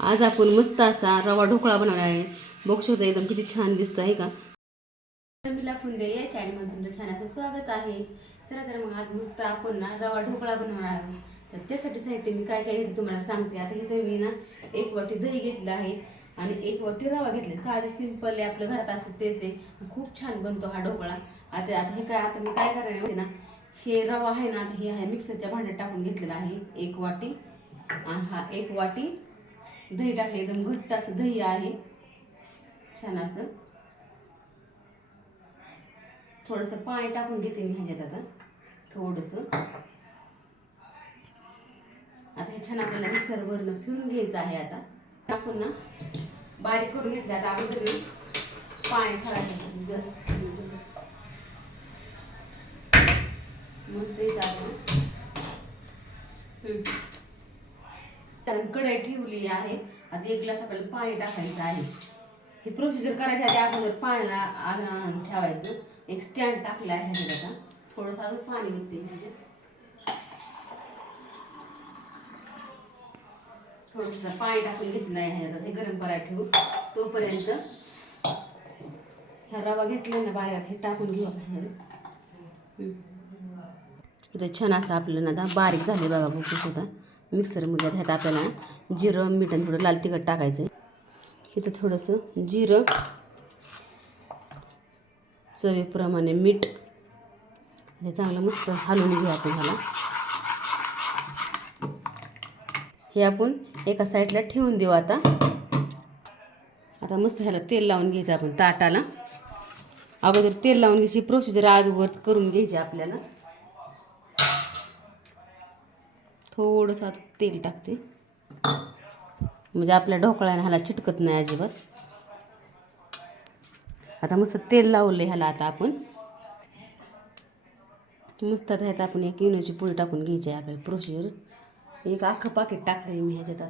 आज आपण मस्त असा रवा ढोकळा बनवणार आहे. बघू शकता एकदम किती छान दिसतो आहे का. मिला फुंदे या चॅनलमध्ये तुमचं छान असं स्वागत आहे. चला तर मग आज मस्त आपण ना रवा ढोकळा बनवणार आहोत. तर त्यासाठी साहित्य मी काय काय घेतलं तुम्हाला सांगते. आता इथे मी ना 1 वाटी दही घेतलं आहे आणि 1 वाटी रवा घेतले. साधे सिंपल आहे, आपल्या घरात असं तेच आहे. खूप छान बनतो हा ढोकळा. आता आता हे काय आता मी काय करणार आहे ना, हे रवा आहे ना, आता हे आहे मिक्सरच्या भांड्यात टाकून घेतलेला आहे 1 वाटी. आणि हा 1 वाटी दही टाकले. एकदम घट्ट असं दही आहे, छान असं. थोडंसं पाणी टाकून घेते मी ह्याच्यात आता थोडंसं. आता हे छान आपल्याला मिक्सरवरनं फिरून घ्यायचं आहे. आता टाकून ना बारीक करून घेतलं. आता आपण तरी पाणी ठेवायचं गॅस मस्त येत आपण. कढई ठेवली आहे. आता 1 ग्लास आपल्याला पाणी टाकायचं आहे. ही प्रोसिजर करायची आधी अगोदर पाण्याला आणून ठेवायचं. एक स्टँड टाकला आहे ह्याच्यात. आता थोडंसं अजून पाणी होते ह्याच्यात. थोडंसं पाणी टाकून घेतलं आहे ह्याच्यात. हे गरम करायला ठेवू. तोपर्यंत ह्या रवा घेतला ना बाहेर, हे टाकून घेऊ आपण. ते छान असं आपल्याला ना बारीक झाले बघा. बघू सुद्धा मिक्सरमध्ये. ह्यात आपल्याला जिरं, मीठ आणि थोडं लाल तिखट टाकायचं आहे. इथं थोडंसं जिरं, चवीप्रमाणे मीठ. हे चांगलं मस्त हलवून घेऊ आपण ह्याला. हे आपण एका साईडला ठेवून देऊ. आता मस्त ह्याला तेल लावून घ्यायचं आपण ताटाला. अगोदर तेल लावून घ्यायची प्रोसिजर अगोदर करून घ्यायची आपल्याला. थोडंसं तेल टाकते म्हणजे आपल्या ढोकळ्याला ह्याला चिटकत नाही अजिबात. आता मस्त तेल लावलं ह्याला. आता आपण मस्त ह्यात आपण एक इनोची पुडी टाकून घ्यायची आहे. आपल्याला प्रोसिजर एक अख्खं पाकिट टाकलं मी ह्याच्यात.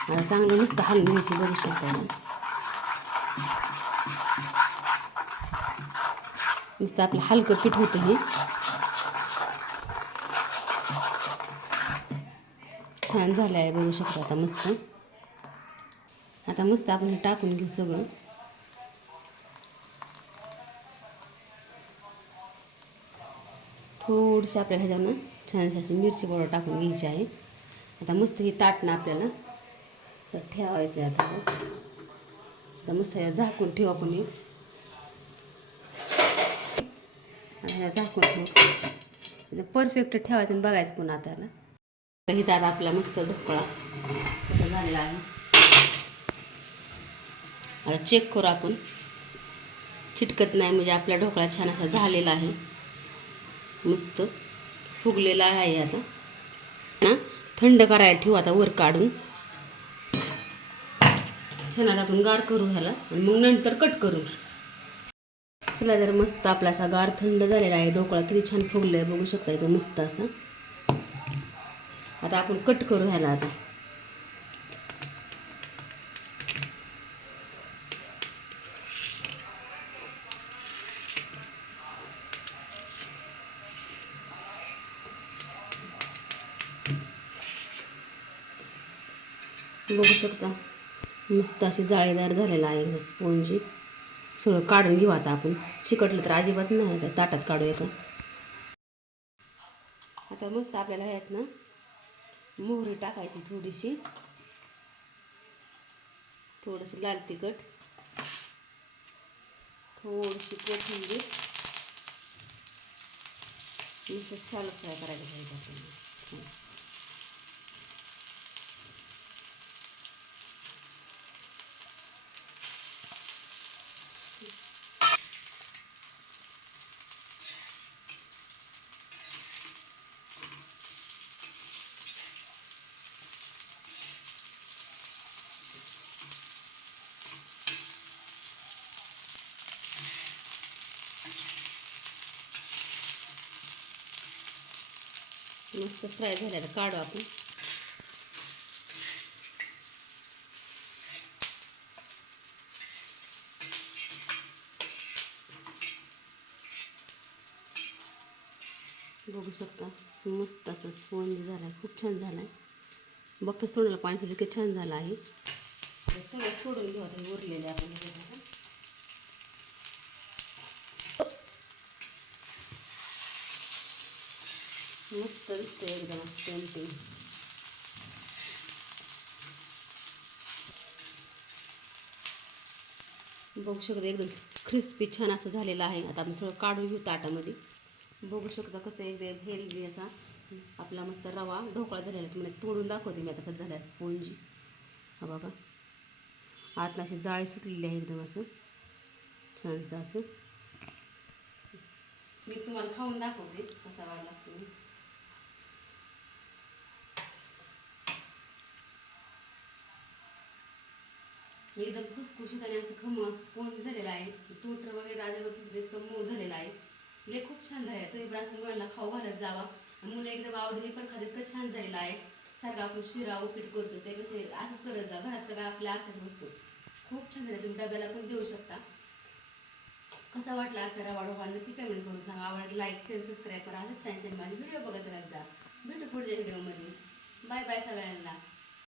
आता चांगलं मस्त हलवून घ्यायची. बघू शकता नुसतं आपलं हलकं पीठ होतं हे. छान झालं आहे बघू शकता. आता मस्त आपण हे टाकून घेऊ सगळं. थोडीशी आपल्याला ह्याच्यानं छान अशी मिरची पावडर टाकून घ्यायची आहे. आता मस्त ही ताटणं आपल्याला तर ठेवायचं आहे. आता मस्त ह्या झाकून ठेवू आपण. ह्या झाकून ठेवू. परफेक्ट ठेवायचं आणि बघायचं पुन्हा. आता इथं आता आपला मस्त ढोकळा कसा झालेला आहे. आता चेक करू आपण. चिटकत नाही म्हणजे आपला ढोकळा छान असा झालेला आहे. मस्त फुगलेला आहे. आता ना थंड करायला ठेवू. आता वर काढून छान आता आपण गार करू ह्याला आणि मग नंतर कट करू. चला तर मस्त आपला असा गार थंड झालेला आहे. ढोकळा किती छान फुगला आहे बघू शकता इथं मस्त असा. आता आपण कट करू ह्याला. आता बघू शकता मस्त अशी जाळीदार झालेला आहे स्पोंजी. सगळं काढून घेऊ आता आपण. चिकटलं तर अजिबात नाही. आता ताटात काढू येतं. आता मस्त आपल्याला ह्यात ना मोहरी टाकायची थोडीशी, थोडंसं लाल तिखट, थोडीशी कोथिंबीर. मस्त शालो फ्राय करायचं पाहिजे. मस्त फ्राय झाल्याला काढू आपण. बघू शकता मस्त असं स्पॉंज झाला आहे. खूप छान झाला आहे. बघतच तोंडाला पाणी सुटलं की छान झालं आहे. सगळं सोडून घेऊ आता उरलेले आपण मस्त दिसतं एकदम टेम्पटिंग. बघू शकता एकदम क्रिस्पी छान असं झालेलं आहे. आता आपण सगळं काढून घेऊ ताटामध्ये. बघू शकता कसं एकदम हेल्दी असा आपला मस्त रवा ढोकळा झालेला. तुम्हाला तोडून दाखवते मी आता कसं झालं स्पोंजी. हा बघा आतनं अशी जाळी सुटलेली आहे एकदम असं छानसं असं. मी तुम्हाला खाऊन दाखवते कसा वाढ लागतो. एकदम खुसखुशीत आणि असं खमंग स्पोंज झालेला आहे. टोटर वगैरे अजिबात इतकं मऊ झालेलं आहे. लय खूप छान झालं आहे. तुम्ही पण असं मुलांना खाऊ घालत जावा. मुलं एकदम आवडीने पण खात इतकं छान झालेलं आहे. सारखं आपण शिरा उपीट करतो त्यापेक्षा असंच करत जा. घरात सगळं आपल्या असंच वस्तू खूप छान झालं. तुम्ही डब्याला पण देऊ शकता. कसा वाटला आजचा रवा ढोकळा नक्की कमेंट करून सांगा. आवडत लाईक शेअर सबस्क्राईब करा. असंच छान छान माझे व्हिडिओ बघत राहत जा. भेटू पुढच्या व्हिडिओमध्ये. बाय बाय सगळ्यांना.